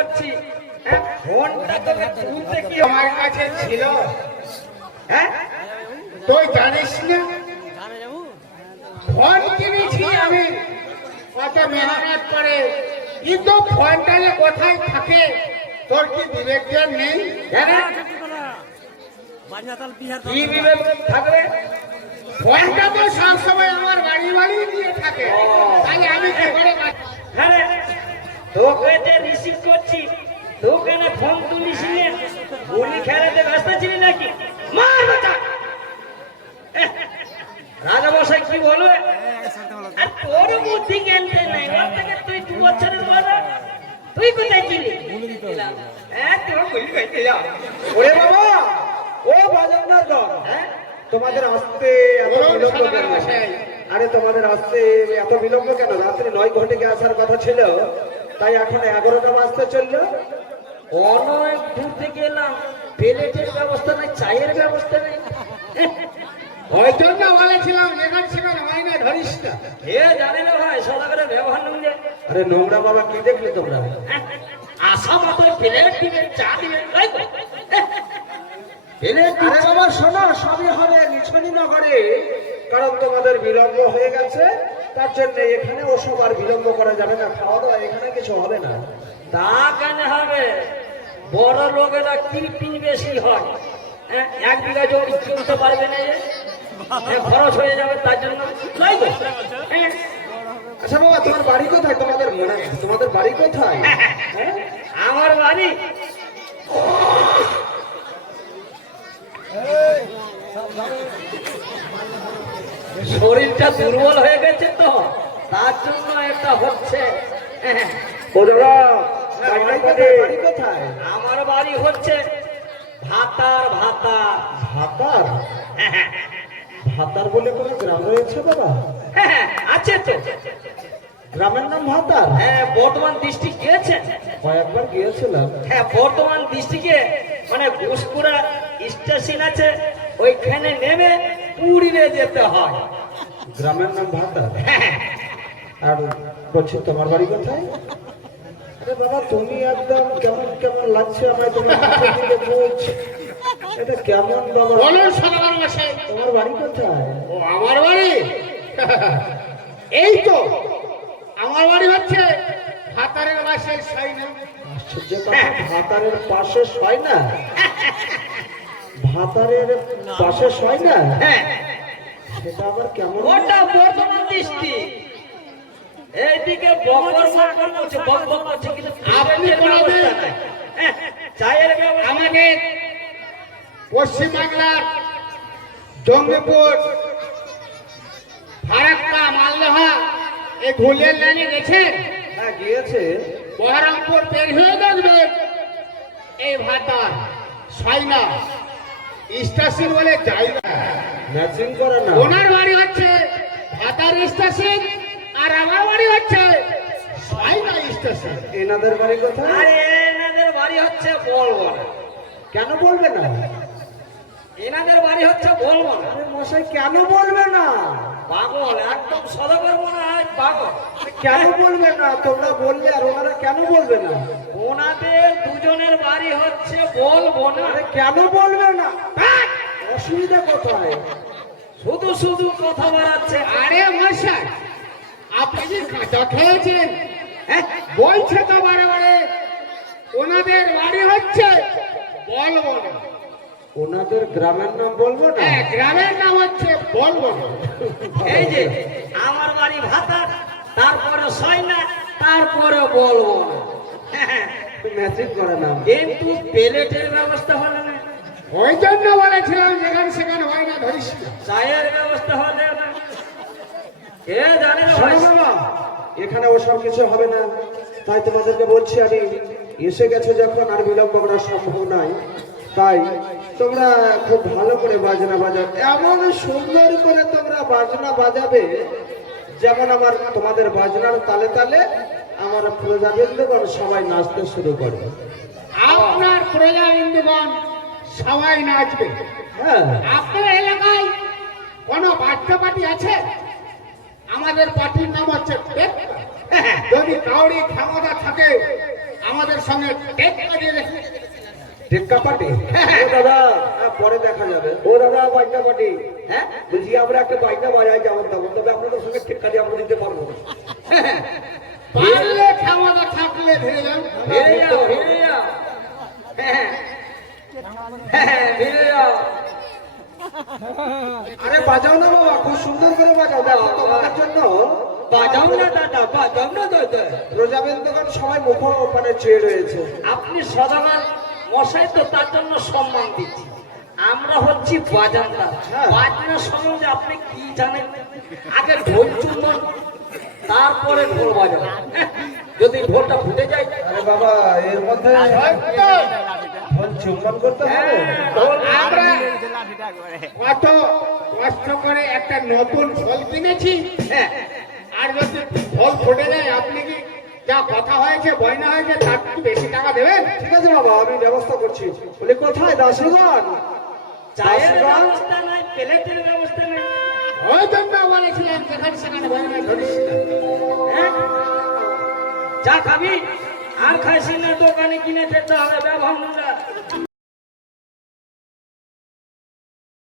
করছি। ফোনটা তোকে তুলতে কি আমার কাছে ছিল? হ্যাঁ, তুই জানিস না ফোন কিনেছি আমি কত মেহনত করে, কিন্তু ফোনটা যে কোথায় থাকে তোর কি বিবেক জ্ঞান নেই? কি বিবেক থাকবে? ফোনটা তো সবসময় আমার বাড়ি বাড়ি দিয়ে থাকে, তাই আমি কি করে হ্যাঁ রে, তোকে যে রিসিভ করছি, তোকে না ফোন তুলিস নি, গুলি খেলাতে ব্যস্ত ছিলি নাকি? মার বাচ্চা! রাজামশাই কি বলবে? আর তোর বুদ্ধি জ্ঞানটা নাই, ওর থেকে তুই 2 বছরের বড়, তুই কোথায় ছিলি? তোর গুলি খাইতে যা। ওরে বাবা, ও বাজানোর দল, তোমাদের আসতে এত বিলম্ব কেন? আরে তোমাদের আসতে এত বিলম্ব কেন? রাত্রে 9 ঘটিকে আসার কথা ছিল, তাই এখন 11টা বাজতে চললো। অনেক দূর থেকে এলাম, প্লেটের ব্যবস্থা নাই, চায়ের ব্যবস্থা নেই। ওই জন্য বলেছিলাম যেখানে সেখানে হয় না, ধরিস না। এ জানে না ভাই, সদা করে ব্যবহার নেই যে। আরে নোংরা বাবা, কি দেখলে তোমরা? আসা মতো প্লেট দিবেন, চা দিবেন, তাই তো? প্লেট আরে বাবা শোনো, সবই হবে, নিছনি না করে, কারণ তোমাদের বিলম্ব হয়ে গেছে, তার জন্য এখানে ওসব আর বিলম্ব করা যাবে না। খাওয়া দাওয়া এখানে কিছু হবে না। তা কেন হবে? বড় লোকেরা কৃপি বেশি হয়। 1 বিঘা জমি কিনতে পারবে না, খরচ হয়ে যাবে, তার জন্য তাই তো? আচ্ছা বাবা, তোমার বাড়ি কোথায়? তোমাদের বাড়ি কোথায়? আমার বাড়ি শরীরটা দুর্বল হয়ে গেছে তো, তার জন্য এটা হচ্ছে। ও দাদা, বাড়ি কোথায়? আমার বাড়ি হচ্ছে ভাতার। ভাতার ভাতার? ভাতার বলে কোনো গ্রাম রয়েছে বাবা? হ্যাঁ, আছে তো। গ্রামের নাম ভাতার? হ্যাঁ, বর্ধমান ডিস্ট্রিক্ট গিয়েছেন? কয়েকবার গিয়েছিলাম। হ্যাঁ, বর্ধমান ডিস্ট্রিক্টে মানে ঘুষপুরা স্টেশন আছে, ওইখানে নেমে পুরীতে যেতে হয়। গ্রামের নাম ভাতার? আর বলছি তোমার বাড়ি কোথায়? আরে বাবা, তুমি একদম কেমন কেমন লাগছে আমায়, তোমার মুখের দিকে বুঝ। এটা কেমন বাবা? বলুন সদাগর মশাই, তোমার বাড়ি কোথায়? ও আমার বাড়ি এই তো, আমার বাড়ি হচ্ছে ভাতারের পাশে সাইনা। আশ্চর্য কথা, ভাতারের পাশে শয় না? ভাতারের পাশে শয় না? হ্যাঁ, সেটা আবার কেমন? ওটা বর্ধমান ডিস্ট্রিক্ট। এইদিকে বকর করছে, বক করছে, কিন্তু আপনি কোনোদিন চায়ের ব্যবস্থা আমাদের পশ্চিমবাংলার জঙ্গিপুর, ফারাক্কা, মালদহা এই ঘুলের লাইনে গেছেন? হ্যাঁ গিয়েছে। বহরমপুর পের হয়ে দেখবেন এই ভাতার সাইনা স্টেশন বলে জায়গা, ম্যাচিং করে না? ওনার বাড়ি হচ্ছে ভাতার স্টেশন, আর আমার বাড়ি হচ্ছে সাইনা স্টেশন। এনাদের বাড়ি কোথায়? আরে এনাদের বাড়ি হচ্ছে বলবো না। কেন বলবে না? এনাদের বাড়ি হচ্ছে বলবো না। আরে মশাই, কেন বলবে না? পাগল, একদম সদা করবো না, পাগল। কেন বলবে না? তোমরা বললে আর ওনারা কেন বলবে না? ওনাদের দুজনের বাড়ি হচ্ছে বলবো না। আরে কেন বলবে না? অসুবিধা কোথায়? শুধু শুধু কথা বাড়াচ্ছে। আরে মশাই, আপনি কি কাঁচা খেয়েছেন? হ্যাঁ, বলছে তো বারে বারে ওনাদের বাড়ি হচ্ছে বলবো না। ওনাদের গ্রামের নাম বলবো না? হ্যাঁ, গ্রামের নাম হচ্ছে বলবো না। এই যে আমার বাড়ি ভাতা, তারপরে সয়না, তারপরে বলবো না। ম্যাচিং করে না? কিন্তু প্লেটের ব্যবস্থা হলো না, ওই জন্য বলেছিলাম যেখানে সেখানে হয় না, ধরিস না। চায়ের ব্যবস্থা হলো না। কে জানে না ভাই? শোনো বাবা, এখানে ওসব কিছু হবে না, তাই তোমাদেরকে বলছি আমি, এসে গেছে যখন আর বিলম্ব করা সম্ভব নয়, তাই তোমরা খুব ভালো করে বাজনা বাজাবে, এমন সুন্দর করে তোমরা বাজনা বাজাবে যেমন আমার তোমাদের বাজনার তালে তালে আমার প্রজাবৃন্দগণ সবাই নাচতে শুরু করবে। আপনার প্রজাবিন্দুগণ সবাই নাচবে? হ্যাঁ। আপনার এলাকায় কোন বাচ্চা পার্টি আছে? আমাদের পার্টির নাম হচ্ছে পেট। যদি কাউরি ক্ষমতা থাকে আমাদের সঙ্গে টেক্কা দিয়ে দেখুন। টেক্কা পাটি ও দাদা পরে দেখা যাবে। ও দাদা বাইকটা পাটি, হ্যাঁ বলছি আমরা একটা বাইকটা বাজাই যেমন তেমন, তবে আপনাদের সঙ্গে টেক্কা দিয়ে আমরা দিতে পারবো না। পারলে ক্ষমতা থাকলে ধরে যান। ফিরে যাও, ফিরে যাও। হ্যাঁ, হ্যাঁ, ফিরে যাও। আরে বাজাও না বাবা, খুব সুন্দর করে বাজাও। দেখো তোমাদের জন্য বাজাও না দাদা, বাজাও না দাদা। প্রজাবেন্দগণ সবাই মুখ মানে চেয়ে রয়েছে। আপনি সদাগর মশাই তো, তার জন্য সম্মান দিচ্ছি। আমরা হচ্ছি বাজানদার। হ্যাঁ। বাজনা সম্বন্ধে আপনি কি জানেন? আগে ঢোল চুম্বন, তারপরে ঢোল বাজানো। যদি ঢোলটা ফুটে যায়, আরে বাবা এর মধ্যে ঢোল চুম্বন করতে হবে। আমরা কত কষ্ট করে একটা নতুন ফল কিনেছি, হ্যাঁ, আর যদি ফল ফুটে যায় আপনি কি যা কথা হয়েছে বয়না হয়েছে তার একটু বেশি টাকা দেবেন? ঠিক আছে বাবা, আমি ব্যবস্থা করছি। বলে কোথায় দাসগণ? চায়ের দাসগণ ব্যবস্থা নাই, প্লেটের ব্যবস্থা নাই। ওই জন্য বলেছিলাম যেখানে সেখানে বয়না ধরিস না। হ্যাঁ? চা খাবি আর খাইছি না, দোকানে কিনে খেতে হবে ব্যবহার।